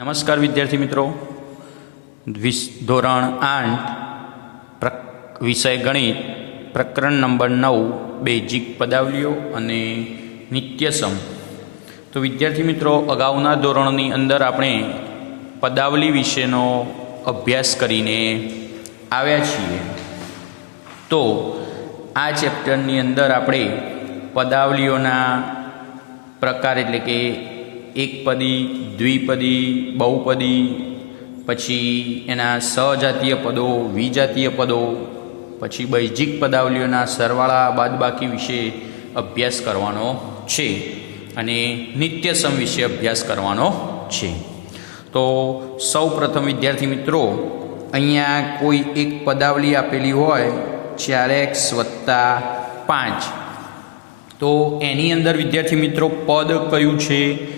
નમસ્કાર વિદ્યાર્થી મિત્રો. ધોરણ આઠ વિષય ગણિત, પ્રકરણ નંબર નવ, બેઝિક પદાવલીઓ અને નિત્યસમ. તો વિદ્યાર્થી મિત્રો, અગાઉના ધોરણની અંદર આપણે પદાવલી વિશેનો અભ્યાસ કરીને આવ્યા છીએ. તો આ ચેપ્ટરની અંદર આપણે પદાવલીઓના પ્રકાર એટલે કે એકપદી, દ્વિપદી, બહુપદી, પછી એના સજાતીય પદો, વિજાતીય પદો, પછી બૈજિક પદાવલીઓના સરવાળા બાદબાકી વિશે અભ્યાસ કરવાનો છે અને નિત્યસમ વિશે અભ્યાસ કરવાનો છે. તો સૌ પ્રથમ વિદ્યાર્થી મિત્રો, અહીંયા કોઈ એક પદાવલી આપેલી હોય ચાર એક્સ વત્તા પાંચ. તો એની અંદર વિદ્યાર્થી મિત્રો, પદ કયું છે?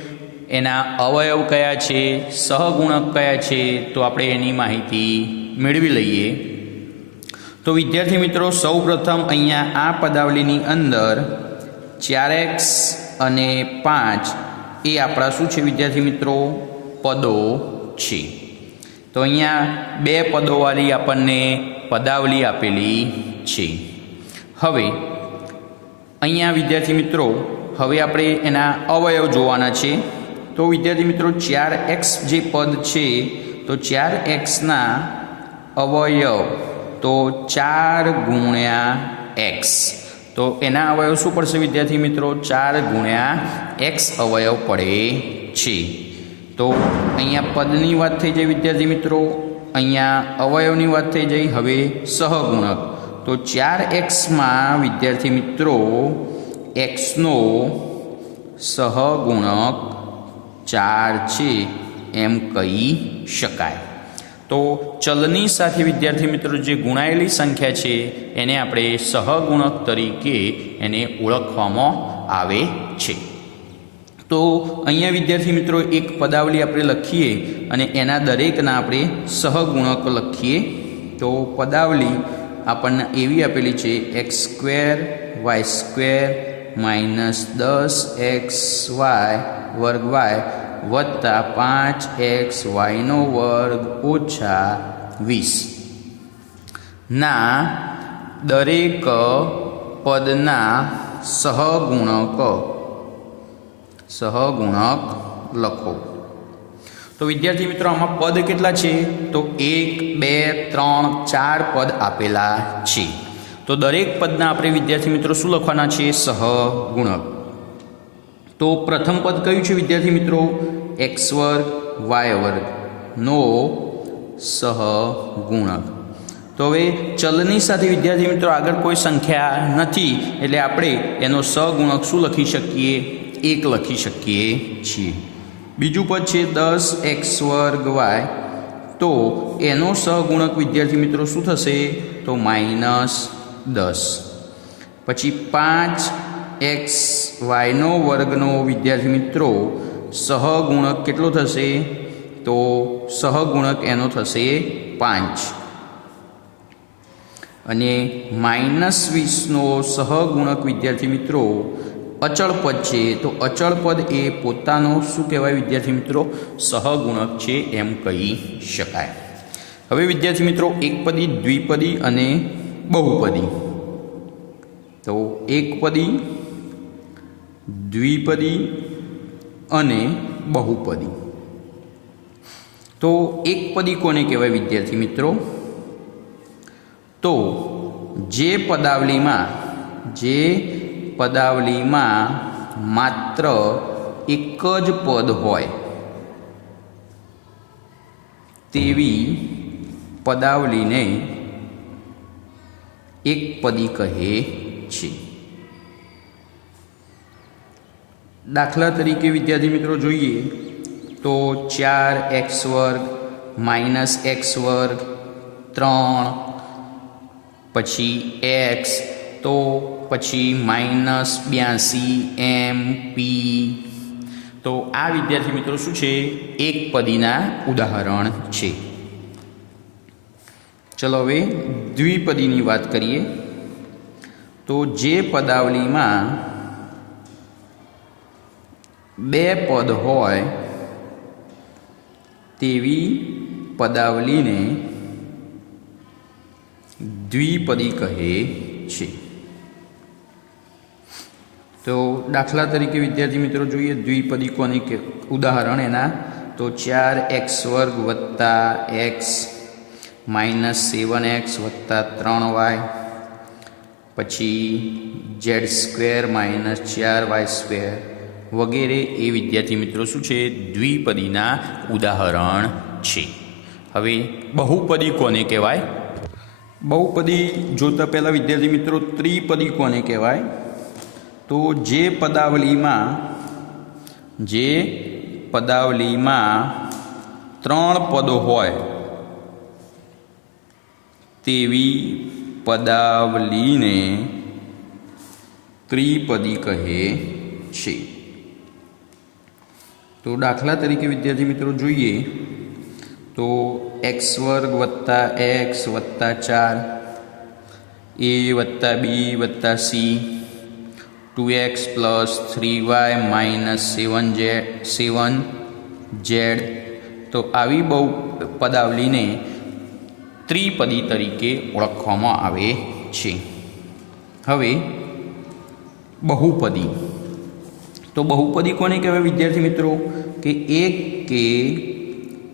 એના અવયવ કયા છે, સહગુણક કયા છે, તો આપણે એની માહિતી મેળવી લઈએ. તો વિદ્યાર્થી મિત્રો સૌ પ્રથમ અહીંયા આ પદાવલીની અંદર ચાર એક્સ અને પાંચ એ આપણા શું છે વિદ્યાર્થી મિત્રો? પદો છે. તો અહીંયા બે પદોવાળી આપણને પદાવલી આપેલી છે. હવે અહીંયા વિદ્યાર્થી મિત્રો, હવે આપણે એના અવયવ જોવાના છે. તો વિદ્યાર્થી મિત્રો, ચાર એક્સ જે પદ છે, તો ચાર એક્સના અવયવ, તો ચાર ગુણ્યા એક્સ તો એના અવયવ શું પડશે વિદ્યાર્થી મિત્રો? ચાર ગુણ્યા એક્સ અવયવ પડે છે. તો અહીંયા પદની વાત થઈ જાય વિદ્યાર્થી મિત્રો. અહીંયા અવયવની વાત થઈ જાય હવે સહગુણક. તો ચાર એક્સમાં વિદ્યાર્થી મિત્રો એક્સનો સહગુણક ચાર છે એમ કહી શકાય. તો ચલની સાથે વિદ્યાર્થી મિત્રો જે ગુણાયેલી સંખ્યા છે, એને આપણે સહગુણક તરીકે એને ઓળખવામાં આવે છે. તો અહીંયા વિદ્યાર્થી મિત્રો એક પદાવલી આપણે લખીએ અને એના દરેકના આપણે સહગુણક લખીએ. તો પદાવલી આપણને એવી આપેલી છે, X square, Y square minus દસ એક્સ વાય વર્ગ વાય વત્તા પાંચ એક્સ વાયનો વર્ગ ઓછા વીસ. ના, દરેક પદના સહગુણક સહગુણક લખો. તો વિદ્યાર્થી મિત્રો, આમાં પદ કેટલા છે? તો એક, બે, ત્રણ, ચાર પદ આપેલા છે. તો દરેક પદના આપણે વિદ્યાર્થી મિત્રો શું લખવાના છે? સહગુણક તો પ્રથમ પદ કયું છે વિદ્યાર્થી મિત્રો? એક્સ વર્ગ, વાય વર્ગ. નો સહગુણક તો હવે ચલની સાથે વિદ્યાર્થી મિત્રો આગળ કોઈ સંખ્યા નથી, એટલે આપણે એનો સહગુણક શું લખી શકીએ? એક લખી શકીએ છીએ. બીજું પદ છે દસ, એક્સ વર્ગ, વાય. તો એનો સહગુણક વિદ્યાર્થી મિત્રો શું થશે? તો માઇનસ દસ. પછી પાંચ એક્સ વાયનો વર્ગનો વિદ્યાર્થી મિત્રો, સહગુણક કેટલો થશે? તો સહગુણક એનો થશે પાંચ. અને માઇનસ વીસનો સહગુણક વિદ્યાર્થી મિત્રો, અચળ પદ છે. તો અચળ પદ એ પોતાનો શું કહેવાય વિદ્યાર્થી મિત્રો? સહગુણક છે એમ કહી શકાય. હવે વિદ્યાર્થી મિત્રો એકપદી દ્વિપદી અને બહુપદી. તો એકપદી, દ્વિપદી અને બહુપદી. તો એકપદી કોને કહેવાય વિદ્યાર્થી મિત્રો? તો જે પદાવલીમાં જે પદાવલીમાં માત્ર એક જ પદ હોય, તેવી પદાવલીને એક પદી કહે છે. દાખલા તરીકે, વિદ્યાર્થી મિત્રો, જોઈએ તો ચાર એક્સ વર્ગ માઇનસ એક્સ વર્ગ ત્રણ, પછી એક્સ, તો પછી માઇનસ બ્યાસી એમ પી. તો આ વિદ્યાર્થી મિત્રો, શું છે? એક પદીના ઉદાહરણ છે. ચલો હવે દ્વિપદીની વાત કરીએ. તો જે પદાવલીમાં બે પદ હોય, તેવી પદાવલીને દ્વિપદી કહે છે. તો દાખલા તરીકે વિદ્યાર્થી મિત્રો જોઈએ, દ્વિપદી કોની ઉદાહરણ એના, તો ચાર એક્સ વર્ગ વત્તા એક્સ માઇનસ સેવન એક્સ વત્તા ત્રણ વાય, પછી ઝેડ સ્ક્વેર માઇનસ ચાર વાય સ્ક્વેર વગેરે. એ વિદ્યાર્થી મિત્રો શું છે? દ્વિપદીના ઉદાહરણ છે. હવે બહુપદી કોને કહેવાય? બહુપદી જોતા પહેલાં વિદ્યાર્થી મિત્રો ત્રિપદી કોને કહેવાય? તો જે પદાવલીમાં જે પદાવલીમાં ત્રણ પદો હોય તેવી પદાવલીને ત્રિપદી કહે છે. તો દાખલા તરીકે, વિદ્યાર્થી મિત્રો, જોઈએ તો એક્સ વર્ગ વત્તા એક્સ વત્તા ચાર, એ વત્તા બી વત્તા C, two X plus three Y minus seven Z seven Z તો આવી બહુ પદાવલીને ત્રિપદી તરીકે ઓળખવામાં આવે છે. હવે, બહુપદી. તો બહુપદી કોને કહેવાય વિદ્યાર્થી મિત્રો? કે એક કે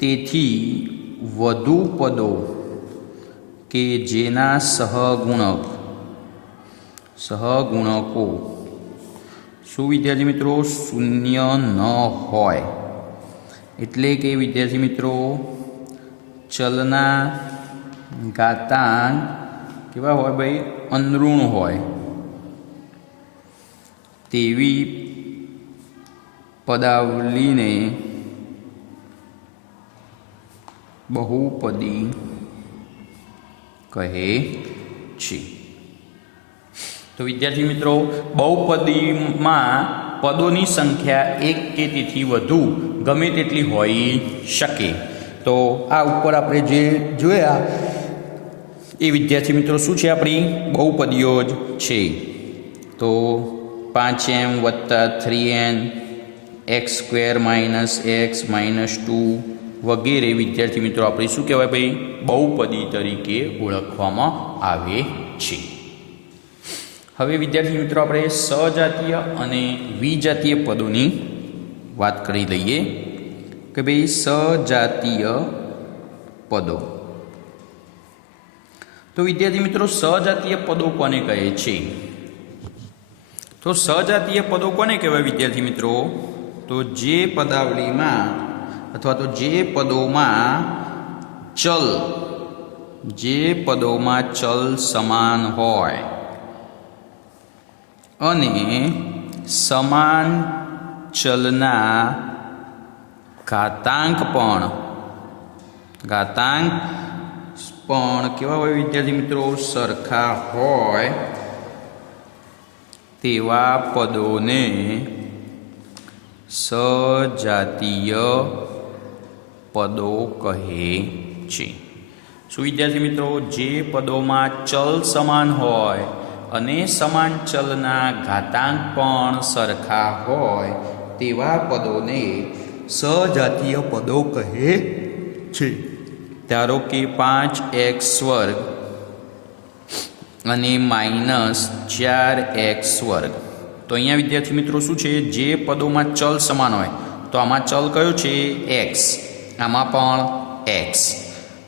તેથી વધુ પદો કે જેના સહગુણક, સહગુણકો. શું વિદ્યાર્થી મિત્રો? શૂન્ય ન હોય. એટલે કે વિદ્યાર્થી મિત્રો, ચલના ઘાતાંક કેવા હોય ભાઈ? અંદરૂણ હોય. તેવી પદાવલીને બહુપદી કહે છે. તો વિદ્યાર્થી મિત્રો, બહુપદીમાં પદોની સંખ્યા એક કે તેથી વધુ ગમે તેટલી હોઈ શકે. તો આ ઉપર આપણે જે જોયા એ વિદ્યાર્થી મિત્રો, શું છે આપણી? બહુપદીઓ જ છે. તો પાંચ એમ વત્તા three N, X square minus X minus two વગેરે વિદ્યાર્થી મિત્રો, આપણે શું કહેવાય ભાઈ? બહુપદી તરીકે ઓળખવામાં આવે છે. હવે વિદ્યાર્થી મિત્રો, આપણે સજાતીય અને વિજાતીય પદોની વાત કરી લઈએ કે ભાઈ સજાતીય પદો. તો વિદ્યાર્થી મિત્રો સજાતીય પદો કોને કહે છે? તો સજાતીય પદો કોને કહેવાય વિદ્યાર્થી મિત્રો? તો જે પદાવલીમાં અથવા તો જે પદોમાં ચલ, જે પદોમાં ચલ સમાન હોય અને સમાન ચલના ઘાતાંક પણ, ઘાતાંક પણ કેવા હોય વિદ્યાર્થી મિત્રો? સરખા હોય તેવા પદોને સજાતીય પદો કહે છે. શું વિદ્યાર્થી મિત્રો? જે પદોમાં ચલ સમાન હોય અને સમાન ચલના ઘાતાંક પણ સરખા હોય, તેવા પદોને સજાતીય પદો કહે છે. ધારો કે પાંચ એક્સ વર્ગ અને માઇનસ ચાર એક્સ વર્ગ. તો અહીંયા વિદ્યાર્થી મિત્રો શું છે? જે પદોમાં ચલ સમાન હોય, તો આમાં ચલ કયો છે? એક્સ. આમાં પણ એક્સ.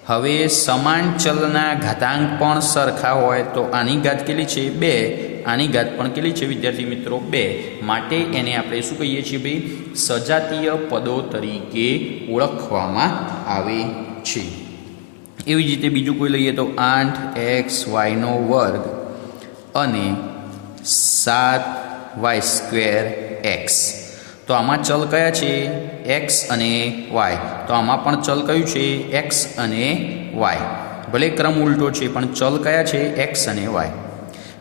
હવે સમાન ચલના ઘાતાંક પણ સરખા હોય, તો આની ઘાત કેટલી છે? બે. આની ઘાત પણ કેટલી છે વિદ્યાર્થી મિત્રો? બે. માટે એને આપણે શું કહીએ છીએ ભાઈ? સજાતીય પદો તરીકે ઓળખવામાં આવે છે. એવી જ રીતે બીજું કોઈ લઈએ તો આઠ એક્સ વાયનો વર્ગ અને સાત વાય સ્ક્વેર એક્સ. તો આમાં ચલ કયા છે? એક્સ અને વાય. તો આમાં પણ ચલ કયું છે? એક્સ અને વાય. ભલે ક્રમ ઉલટો છે, પણ ચલ કયા છે? એક્સ અને વાય.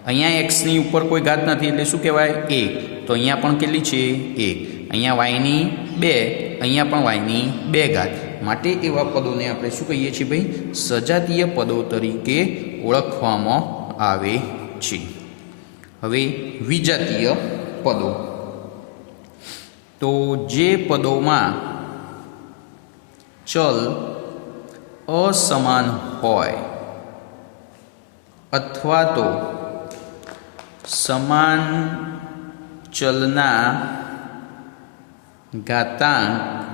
અહીંયા એક્સની ઉપર કોઈ ઘાત નથી, એટલે શું કહેવાય? એક તો અહીંયા પણ કેટલી છે? એક અહીંયા વાયની બે, અહીંયા પણ વાયની બે ઘાત. માટે એવા પદોને આપણે શું કહીએ છીએ ભાઈ? સજાતીય પદો તરીકે ઓળખવામાં આવે છે. હવે વિજાતીય પદો. તો જે પદોમાં ચલ અસમાન હોય અથવા તો સમાન ચલના ઘાતાંક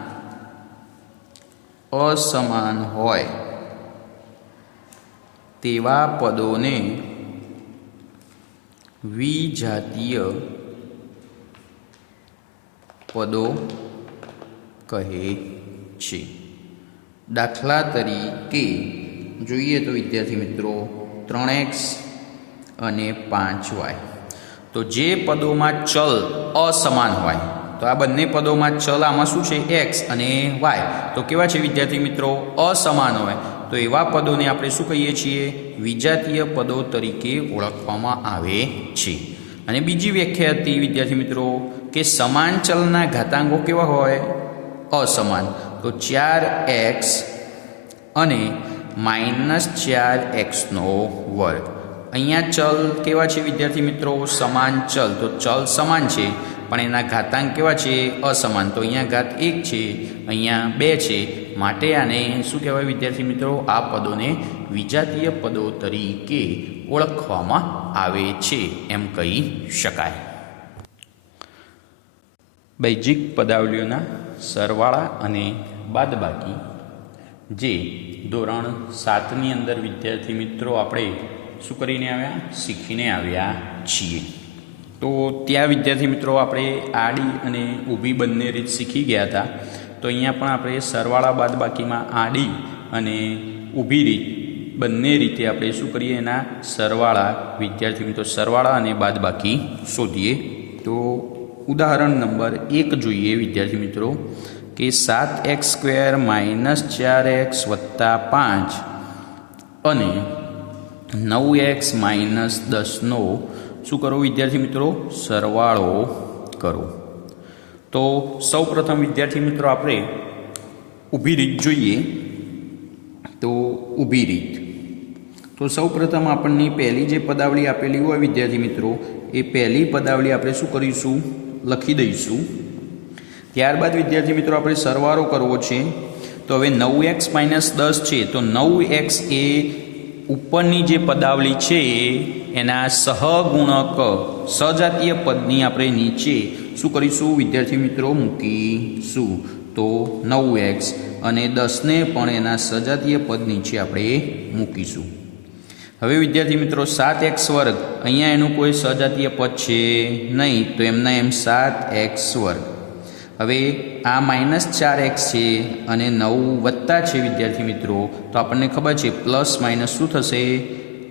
અસમાન હોય. તેવા પદોને વિજાતીય પદો કહે છે. દાખલા તરીકે જોઈએ તો વિદ્યાર્થી મિત્રો, ત્રણ એક્સ અને પાંચ વાય. તો જે પદોમાં ચલ અસમાન હોય તો આ બંને પદોમાં ચલ આમાં શું છે? એક્સ અને વાય. તો કેવા છે વિદ્યાર્થી મિત્રો? અસમાન હોય. તો એવા પદોને આપણે શું કહીએ છીએ? વિજાતીય પદો તરીકે ઓળખવામાં આવે છે. અને બીજી વ્યાખ્યા હતી વિદ્યાર્થી મિત્રો, કે સમાન ચલના ઘાતાંકો કેવા હોય? અસમાન. તો ચાર એક્સ અને માઇનસ ચાર એક્સનો વર્ગ. અહીંયા ચલ કેવા છે વિદ્યાર્થી મિત્રો? સમાન ચલ. તો ચલ સમાન છે. પણ એના ઘાતાંક કેવા છે? અસમાન. તો અહીંયા ઘાત એક છે, અહીંયા બે છે. માટે આને શું કહેવાય વિદ્યાર્થી મિત્રો? આ પદોને વિજાતીય પદો તરીકે ઓળખવામાં આવે છે. એમ કહી શકાય. બૈજિક પદાવલીઓના સરવાળા અને બાદબાકી. જે ધોરણ સાતની અંદર વિદ્યાર્થી મિત્રો, આપણે શું કરીને આવ્યા? શીખીને આવ્યા છીએ. તો ત્યાં વિદ્યાર્થી મિત્રો આપણે આડી અને ઊભી બંને રીત શીખી ગયા હતા. તો અહીંયા પણ આપણે સરવાળા બાદબાકીમાં આડી અને ઊભી રીત, બંને રીતે આપણે શું કરીએ એના સરવાળા. વિદ્યાર્થી મિત્રો, સરવાળા અને બાદબાકી શોધીએ. તો ઉદાહરણ નંબર એક જોઈએ વિદ્યાર્થી મિત્રો, કે સાત એક્સ સ્ક્વેર માઇનસ ચાર એક્સ વત્તા પાંચ અને નવ એક્સ માઇનસ દસનો શું કરો વિદ્યાર્થી મિત્રો? સરવાળો કરો. તો સૌ પ્રથમ વિદ્યાર્થી મિત્રો આપણે ઊભી રીત જોઈએ. તો ઊભી રીત. તો સૌ પ્રથમ આપણને પહેલી જે પદાવલી આપેલી હોય વિદ્યાર્થી મિત્રો, એ પહેલી પદાવલી આપણે શું કરીશું? લખી દઈશું. ત્યારબાદ વિદ્યાર્થી મિત્રો આપણે સરવાળો કરવો છે. તો હવે નવ એક્સ માઇનસ દસ છે. તો નવ એક્સ એ ઉપરની જે પદાવલી છે, એના સહગુણક સજાતીય પદની આપણે નીચે શું કરીશું? વિદ્યાર્થી મિત્રો, મૂકીશું. તો નવ એક્સ અને દસને પણ એના સજાતીય પદ નીચે આપણે મૂકીશું. હવે વિદ્યાર્થી મિત્રો, સાત એક્સ વર્ગ. અહીંયા એનું કોઈ સજાતીય પદ છે નહીં, તો એમના એમ સાત એક્સ વર્ગ. હવે આ માઇનસ ચાર એક્સ છે અને નવ વત્તા છે, વિદ્યાર્થી મિત્રો. તો આપણને ખબર છે, પ્લસ માઇનસ શું થશે?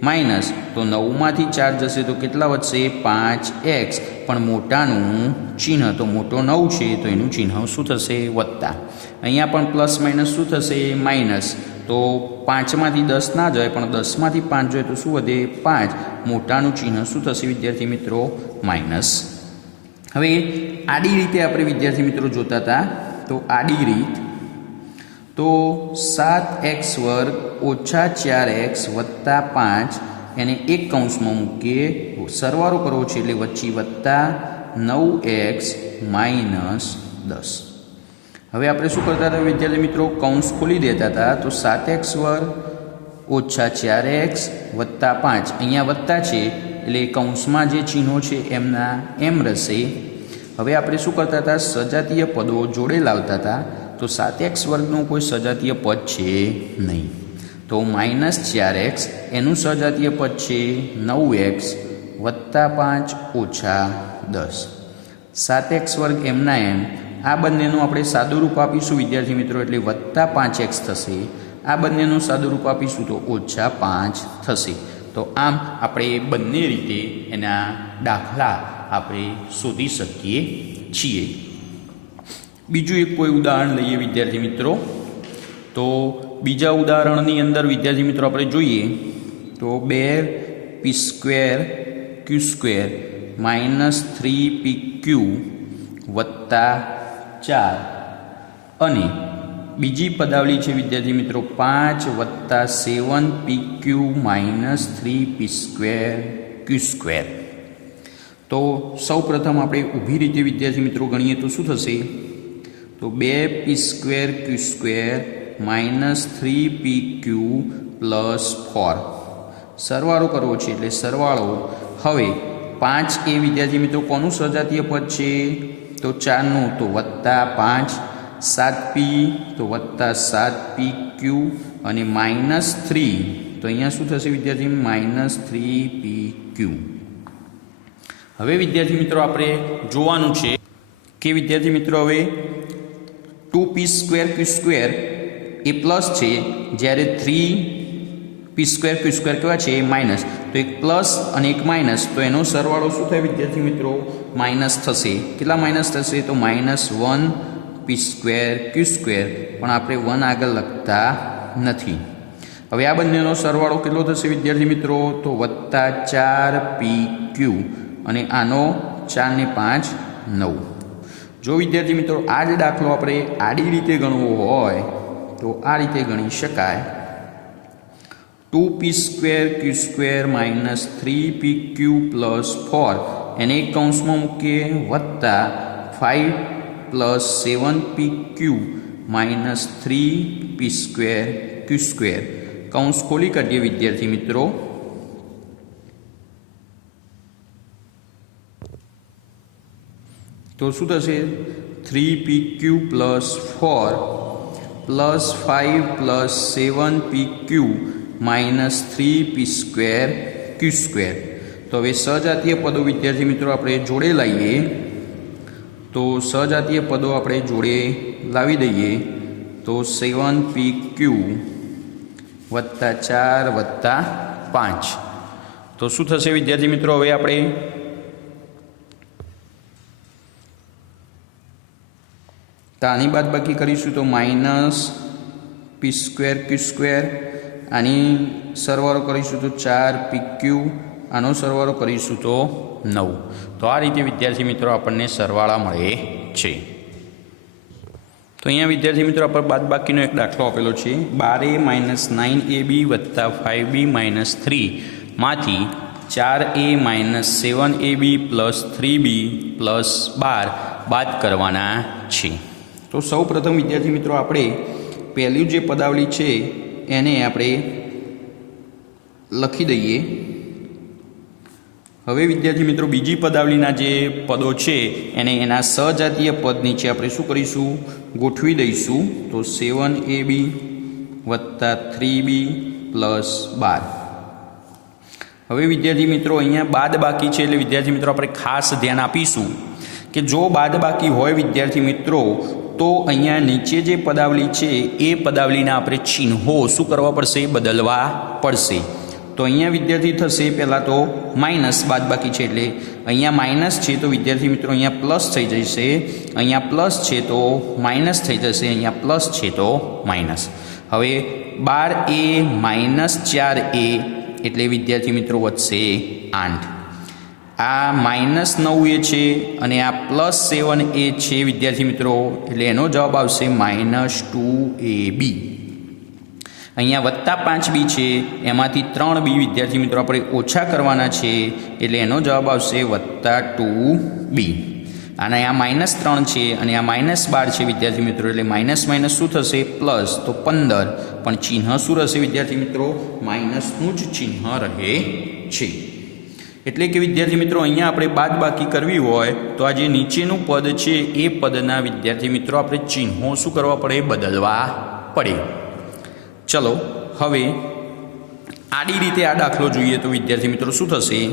માઇનસ. તો નવમાંથી ચાર જશે તો કેટલા વધશે? પાંચ એક્સ. પણ મોટાનું ચિહ્ન, તો મોટો નવ છે, તો એનું ચિહ્ન શું થશે? વત્તા. અહીંયા પણ પ્લસ માઇનસ શું થશે? માઇનસ. તો પાંચમાંથી દસ ના જાય, પણ દસમાંથી પાંચ જોઈએ તો શું વધે? પાંચ. મોટાનું ચિહ્ન શું થશે, વિદ્યાર્થી મિત્રો? માઇનસ. હવે આડી રીતે આપણે વિદ્યાર્થી મિત્રો જોતા હતા, તો આડી રીત, તો સાત એક્સ વર્ગ ઓછા ચાર એક્સ વત્તા પાંચ એને એક કૌંસમાં મૂકીએ સરવારો કરવો છે એટલે વચ્ચે વત્તા નવ એક્સ માઇનસ દસ. હવે આપણે શું કરતા હતા વિદ્યાર્થી મિત્રો? કૌંસ ખોલી દેતા હતા, તો સાત એક્સ વર્ગ ઓછા ચાર એક્સ વત્તા પાંચ. અહીંયા વત્તા છે એટલે કૌંસમાં જે ચિહ્નો છે એમના એમ રહેશે હવે આપણે શું કરતા હતા? સજાતીય પદો જોડે લાવતા હતા. તો સાત એક્સ વર્ગનું કોઈ સજાતીય પદ છે નહીં. તો માઇનસ ચાર એક્સ, એનું સજાતીય પદ છે નવ એક્સ, વત્તા પાંચ ઓછા દસ. સાત એક્સ વર્ગ એમના એમ. આ બંનેનું આપણે સાદુરૂપ આપીશું, વિદ્યાર્થી મિત્રો, એટલે વત્તા પાંચ એક્સ થશે. આ બંનેનું સાદુરૂપ આપીશું તો ઓછા પાંચ થશે. તો આમ આપણે બંને રીતે એના દાખલા આપણે શોધી શકીએ છીએ. બીજું એક કોઈ ઉદાહરણ લઈએ વિદ્યાર્થી મિત્રો. તો બીજા ઉદાહરણની અંદર વિદ્યાર્થી મિત્રો આપણે જોઈએ, તો બે P square Q square minus three P Q વત્તા ચાર. અને બીજી પદાવલી છે, વિદ્યાર્થી મિત્રો, પાંચ વત્તા seven P Q minus three P square Q square. તો સૌ પ્રથમ આપણે ઊભી રીતે, વિદ્યાર્થી મિત્રો, ગણીએ તો શું થશે? તો બે P square Q square minus three P Q plus four. સરવાળો કરવો છે, એટલે સરવાળો હવે પાંચ એ, વિદ્યાર્થી મિત્રો, કોનું સજાતીય પદ છે? તો ચારનું, તો વત્તા પાંચ. સાત પી તો વત્તા સાત પી ક્યુ અને માઇનસ થ્રી તો અહીંયા શું થશે વિદ્યાર્થી? માઇનસ થ્રી પી ક્યુ હવે વિદ્યાર્થી મિત્રો આપણે જોવાનું છે કે વિદ્યાર્થી મિત્રો હવે two P square Q square એ પ્લસ છે, જ્યારે three P square Q square કેવા છે? એ માઇનસ તો એક પ્લસ અને એક માઇનસ તો એનો સરવાળો શું થાય વિદ્યાર્થી મિત્રો? માઇનસ થશે. કેટલા માઇનસ થશે? તો minus one P square Q square પણ આપણે વન આગળ લખતા નથી. હવે આ બંનેનો સરવાળો કેટલો થશે વિદ્યાર્થી મિત્રો? તો વત્તા ચાર પી ક્યુ અને આનો ચાર ને પાંચ નવ. જો વિદ્યાર્થી મિત્રો આ જ દાખલો આપણે આડી રીતે ગણવો હોય, તો આ રીતે ગણી શકાય. Two P square Q square minus three P Q plus four એને એક કૌંસમાં મૂકીએ વત્તા five plus seven P Q minus three P square Q square કૌંસ ખોલી કાઢીએ વિદ્યાર્થી મિત્રો તો શું થશે three P Q plus four plus five plus seven P Q minus three P square Q square તો હવે સજાતીય પદો વિદ્યાર્થી મિત્રો આપણે જોડે લાવીએ તો સજાતીય પદો આપણે જોડે લાવી દઈએ. તો સેવન પી ક્યુ વત્તા ચાર વત્તા પાંચ. તો શું થશે વિદ્યાર્થી મિત્રો? હવે આપણે તો બાદ બાકી કરીશું તો minus P square Q square. આની સરવાળો કરીશું તો ચાર પી ક્યુ આનો સરવાળો કરીશું તો નવ. તો આ રીતે વિદ્યાર્થી મિત્રો આપણને સરવાળા મળે છે. તો અહીંયા વિદ્યાર્થી મિત્રો આપણે બાદ બાકીનો એક દાખલો આપેલો છે. બાર એ માઇનસ નાઇન એ બી વત્તા ફાઇવ બી માઇનસ થ્રીમાંથી ચાર A minus seven A B plus three B plus બાર બાદ કરવાના છે. તો સૌ પ્રથમ વિદ્યાર્થી મિત્રો આપણે પહેલું જે પદાવલી છે, એને આપણે લખી દઈએ. હવે વિદ્યાર્થી મિત્રો, બીજી પદાવલીના જે પદો છે, એને એના સજાતીય પદ નીચે આપણે શું કરીશું? ગોઠવી દઈશું. તો સેવન એ બી વત્તા થ્રી બી પ્લસ બાર. હવે વિદ્યાર્થી મિત્રો, અહીંયા બાદ બાકી છે એટલે વિદ્યાર્થી મિત્રો, આપણે ખાસ ધ્યાન આપીશું કે જો બાદ બાકી હોય વિદ્યાર્થી મિત્રો, તો અહીંયા નીચે જે પદાવલી છે, એ પદાવલીના આપણે ચિહ્નો શું કરવા પડશે? બદલવા પડશે. તો અહીંયા વિદ્યાર્થી થશે, પહેલાં તો માઇનસ બાદ બાકી છે એટલે અહીંયા માઇનસ છે તો વિદ્યાર્થી મિત્રો અહીંયા પ્લસ થઈ જશે. અહીંયા પ્લસ છે તો માઇનસ થઈ જશે, અહીંયા પ્લસ છે તો માઇનસ હવે બાર એ માઇનસ ચાર એ એટલે વિદ્યાર્થી મિત્રો વધશે આઠ. આ માઇનસ નવ એ છે અને આ પ્લસ સેવન એ છે વિદ્યાર્થી મિત્રો, એટલે એનો જવાબ આવશે માઇનસ ટુ એ બી. અહીંયા વત્તા પાંચ બી છે. એમાંથી ત્રણ બી વિદ્યાર્થી મિત્રો આપણે ઓછા કરવાના છે. એટલે એનો જવાબ આવશે વત્તા ટુ બી. અને આ માઇનસ ત્રણ છે અને આ માઇનસ બાર છે વિદ્યાર્થી મિત્રો. એટલે માઇનસ માઇનસ શું થશે? પ્લસ તો પંદર. પણ ચિહ્ન શું રહેશે વિદ્યાર્થી મિત્રો? માઇનસનું જ ચિહ્ન રહે છે. એટલે કે વિદ્યાર્થી મિત્રો, અહીંયા આપણે બાદ બાકી કરવી હોય તો આ જે નીચેનું પદ છે એ પદના વિદ્યાર્થી મિત્રો આપણે ચિહ્નો શું કરવા પડે? બદલવા પડે. ચલો, હવે આડી રીતે આ દાખલો જોઈએ તો વિદ્યાર્થી મિત્રો શું થશે?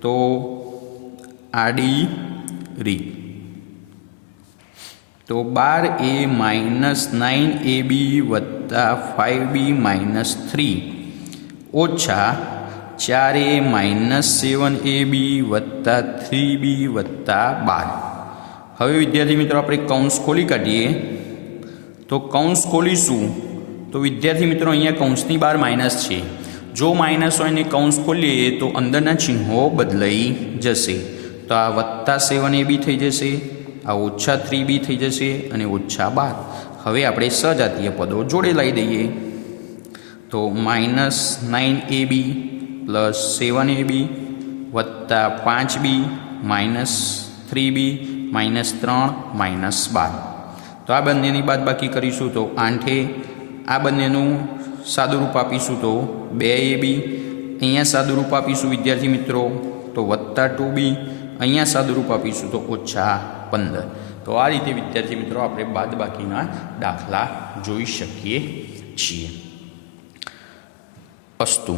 તો આડી રીત તો બાર એ માઇનસ નાઇન એ બી વત્તા ફાઇવ બી માઇનસ થ્રી. ઓછા ચાર A minus seven A B વત્તા થ્રી બી વત્તા બાર. હવે વિદ્યાર્થી મિત્રો આપણે કૌંસ ખોલી કાઢીએ. તો કૌંસ ખોલીશું. તો વિદ્યાર્થી મિત્રો, અહીંયા કૌંસની બાર માઇનસ છે. જો માઇનસ હોય ને કૌંસ ખોલીએ, તો અંદરના ચિહ્નો બદલાઈ જશે. તો આ વત્તા સેવન એ બી થઈ જશે, આ ઓછા થ્રી બી થઈ જશે અને ઓછા બાર. હવે આપણે સજાતીય પદો જોડે લાવી દઈએ. તો minus nine A B plus seven A B વત્તા પાંચ B minus three B minus ત્રણ માઇનસ બાર. તો આ બંનેની બાદ બાકી કરીશું. તો આઠે આ બંનેનું સાદુરૂપ આપીશું તો બે એ બી અહીંયા સાદુરૂપ આપીશું વિદ્યાર્થી મિત્રો તો વત્તા ટુ બી અહીંયા સાદુરૂપ આપીશું તો ઓછા પંદર. તો આ રીતે વિદ્યાર્થી મિત્રો આપણે બાદ બાકીના દાખલા જોઈ શકીએ છીએ. અસ્તુ.